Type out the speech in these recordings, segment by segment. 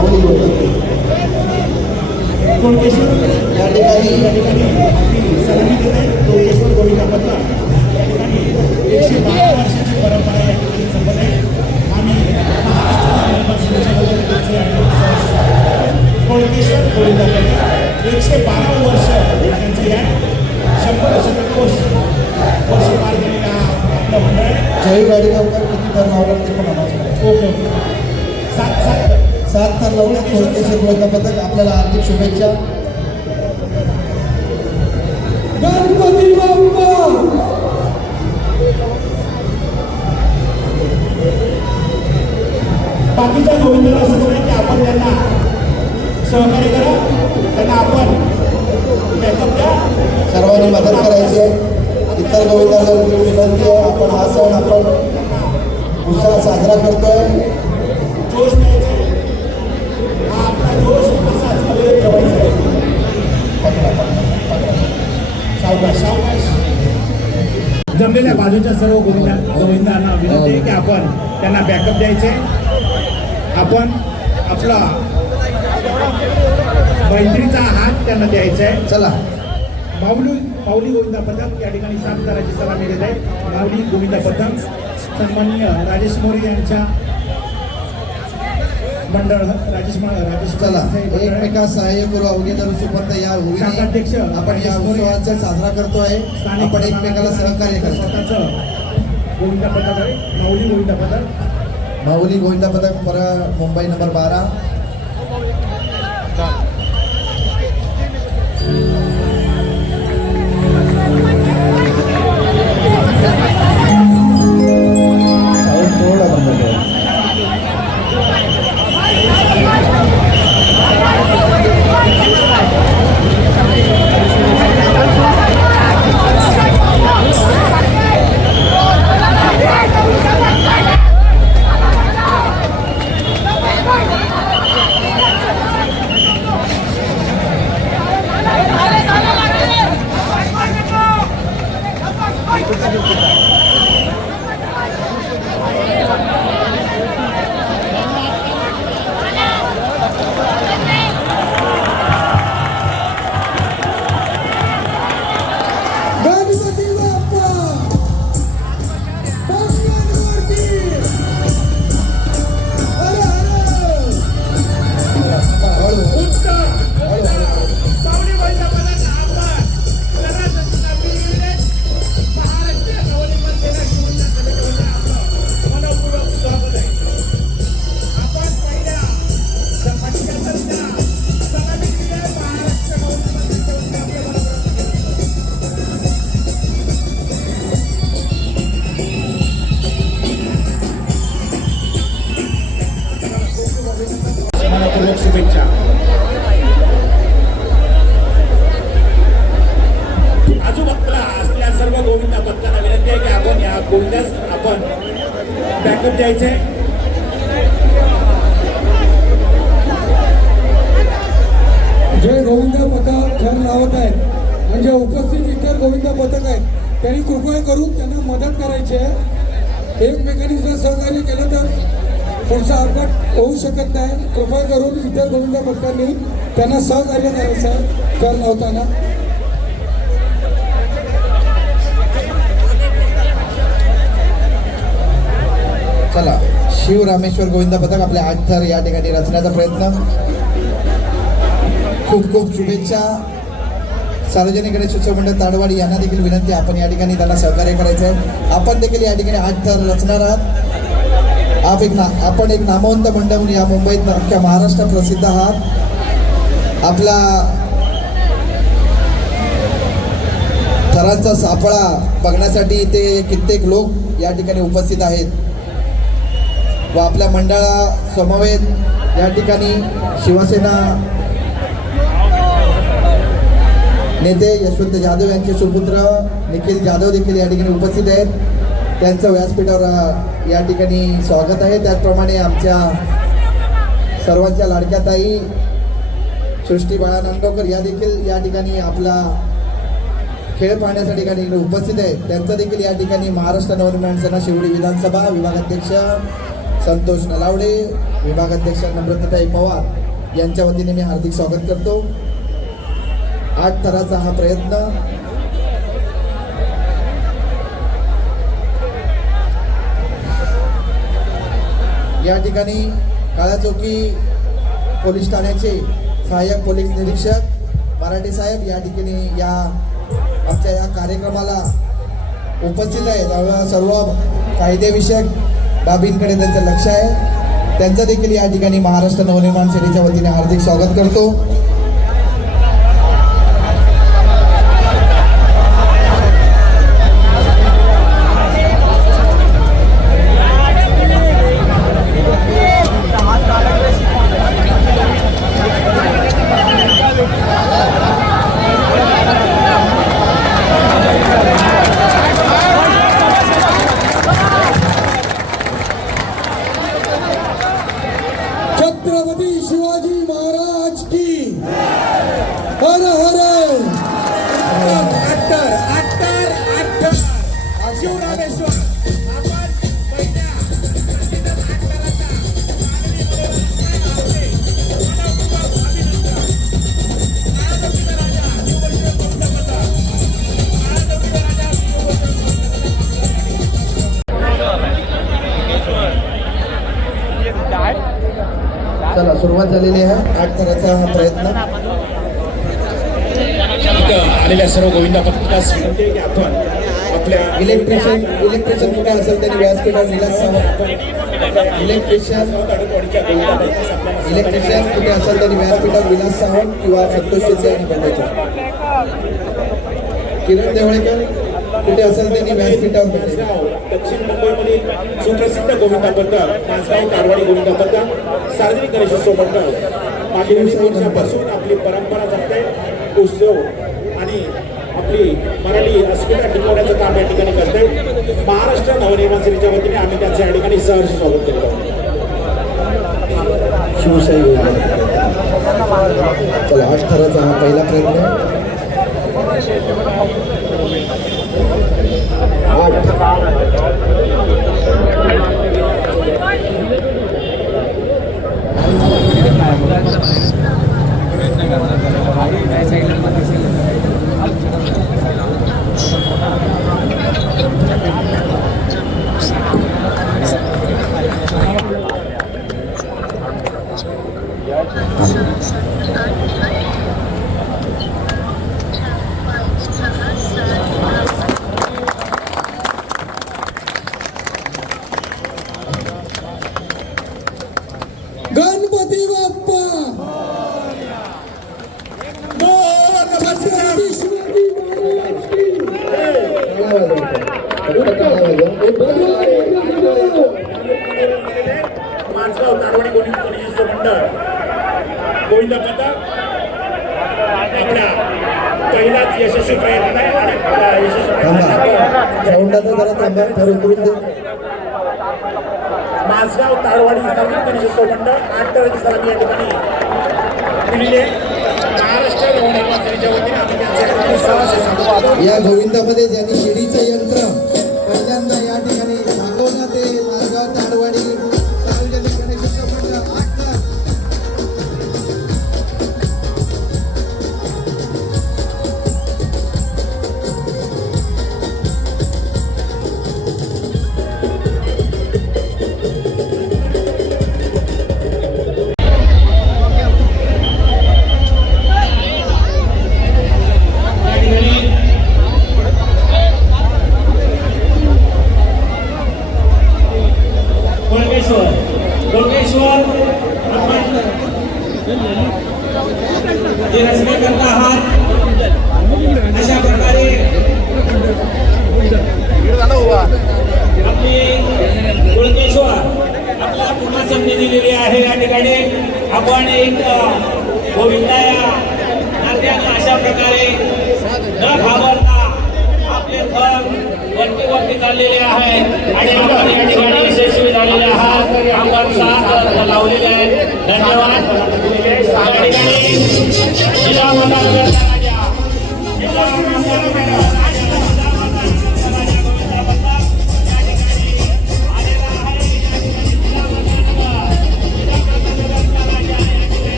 Number आहे माऊली गोविंद कोणकेश्वर या ठिकाणी गोविंदा पथक आपल्याला हार्दिक शुभेच्छा. गणपती बाप्पा बाकीच्या गोविंदाला सुचवलं की आपण त्यांना सहकार्य करा. त्यांना आपण सर्वांनी मदत करायची. आहे इतर गोविंदाला विनंती आहे. आपण हा सण आपण उत्साह साजरा करतोय. जोश जमलेल्या बाजूच्या सर्व गोविंदा गोविंदांना विनंती आहे की आपण त्यांना बॅकअप द्यायचे. आपण आपला मैत्रीचा हात त्यांना द्यायचा आहे. चला. माऊली माऊली गोविंदा पथक या ठिकाणी सात ताराची सलामी देत आहे. माऊली गोविंदा पथक सन्माननीय राजेश मोरे यांच्या मंडळ राजेश राजेश चला. एकमेकास सहाय्य करू अवघे धरू सुपंत या होळीने आपण या उत्सवाचा साजरा करतोय. आपण एकमेकाला सहकार्य करतो स्वतःचं गोविंदा पथक आहे. माऊली गोविंदा पथक माऊली गोविंदा पथक पर मुंबई नंबर बारा. साऊंड थोडा द्यायचे. जे गोविंद पथक ठर लावत आहेत म्हणजे उपस्थित इतर गोविंद पथक आहेत त्यांनी कृपया करून त्यांना मदत करायची आहे. एकमेकांनी जर सहकार्य केलं तर पुढचा अपघात होऊ शकत नाही. कृपया करून इतर गोविंद पथकांनी त्यांना सहकार्य करायचं आहे कर लावताना. चला शिव रामेश्वर गोविंदा पथक आपल्या आठ थर या ठिकाणी रचण्याचा प्रयत्न. खूप खूप शुभेच्छा. सार्वजनिक गणेशोत्सव मंडळ ताडवाडी यांना देखील विनंती आपण या ठिकाणी त्यांना सहकार्य करायचं आहे आपण देखील या ठिकाणी आठ थर रचणार आहात. आप एक ना आपण एक नामवंत मंडळ म्हणून या मुंबईत अख्ख्या महाराष्ट्रात प्रसिद्ध आहात. आपला थरांचा सापळा बघण्यासाठी इथे कित्येक लोक या ठिकाणी उपस्थित आहेत. व आपल्या मंडळा समवेत या ठिकाणी शिवसेना नेते यशवंत जाधव यांचे सुपुत्र निखिल जाधव देखील या ठिकाणी उपस्थित आहेत. त्यांचं व्यासपीठावर या ठिकाणी स्वागत आहे. त्याचप्रमाणे आमच्या सर्वांच्या लाडक्या ताई सृष्टी बाळा नांदगावकर या देखील या ठिकाणी आपला खेळ पाहण्यासाठी ठिकाणी उपस्थित आहेत. त्यांचं देखील या ठिकाणी महाराष्ट्र नवनिर्माण सेना शिवडी विधानसभा विभागाध्यक्ष संतोष नलावडे विभागाध्यक्ष नम्रताई पवार यांच्या वतीने मी हार्दिक स्वागत करतो. आठ थराचा हा प्रयत्न. या ठिकाणी काळाचौकी पोलीस ठाण्याचे सहाय्यक पोलीस निरीक्षक मराठे साहेब या ठिकाणी या आमच्या या कार्यक्रमाला उपस्थित आहे त्यामुळे सर्व कायदेविषयक बाबींकडे त्यांचं लक्ष आहे. त्यांचं देखील या ठिकाणी महाराष्ट्र नवनिर्माण सेनेच्या वतीने हार्दिक स्वागत करतो. छत्रपती शिवाजी महाराज की. हर हर झालेली आहे. आठ थराचा हा प्रयत्न. आलेल्या सर्व गोविंदा विनंती की आपण आपल्या इलेक्ट्रिशियन इलेक्ट्रिशियन कुठे असेल त्यांनी व्यासपीठावर विलास इलेक्ट्रिशियन इलेक्ट्रिशियन कुठे असेल त्यांनी व्यासपीठावर विलास सावंत किंवा संतोष शिंदे यांनी भेटायचं किरण देवळेकर. कुठे असेल त्यांनी व्यासपीठावर माणसगाव दक्षिण मुंबईमधील सुप्रसिद्ध गोविंदा पथक माणसगाव कारवाडी गोविंदा पथक सार्वजनिक गणेशोत्सव मंडळ मागील वीस वर्षापासून आपली परंपरा जपते उत्सव आणि आपली मराठी अस्मिता टिकवण्याचं काम या ठिकाणी करते. महाराष्ट्र नवनिर्माण सेनेच्या वतीने आम्ही त्यांचं या ठिकाणी सहर्ष स्वागत केलं. शिवशाही चला आठ थराचा हा पहिला प्रयत्न. आहे. आठ गणपती बाप्पा छत्रपती शिवाजी महाराज की टाळा वाजवा. माणसगाव कारवाडी गोविंद गणेशोत्सव मंडळ गोविंदा पथक आपला पहिलाच यशस्वी प्रयत्न आहे आणि आपला यशस्वी थांबा प्रयत्न साऊंडाचा जरा थांबा माझगाव तारवाडी सार्वजनिक गणेशोत्सव मंडळ आठ तारखेची सलामी या ठिकाणी दिलेले महाराष्ट्र नवनिर्माण सेनेच्या वतीने आम्ही त्यांचे या गोविंदामध्ये ज्यांनी शिडीचं यंत्र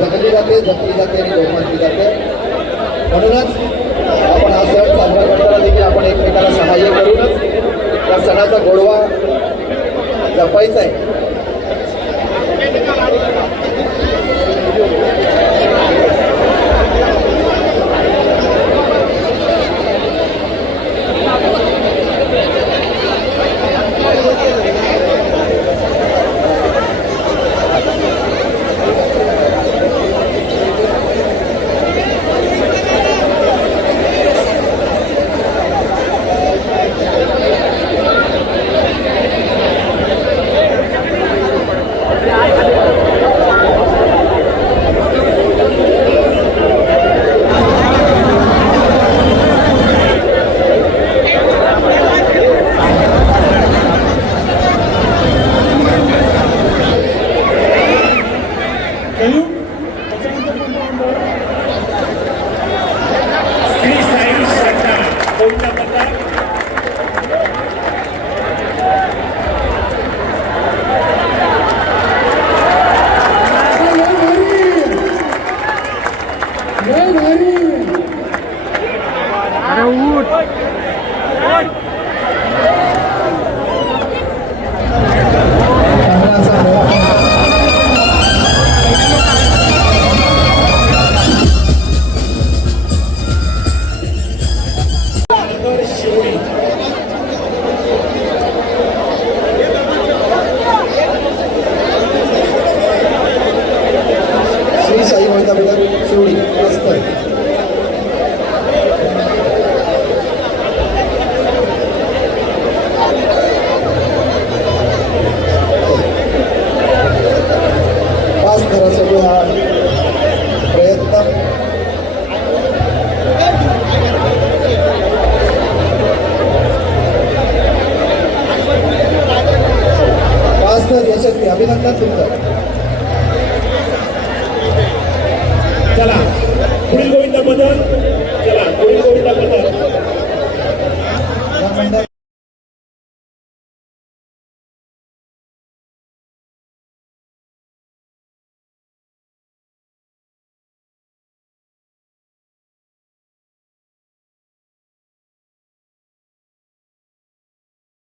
जगली जाते जपली जाते आणि गौमानली जाते. म्हणूनच आपण हा सण साजरा करताना देखील आपण एकमेकाला सहाय्य करूनच त्या सणाचा गोडवा जपायचा आहे. अभिनंदन तुमचं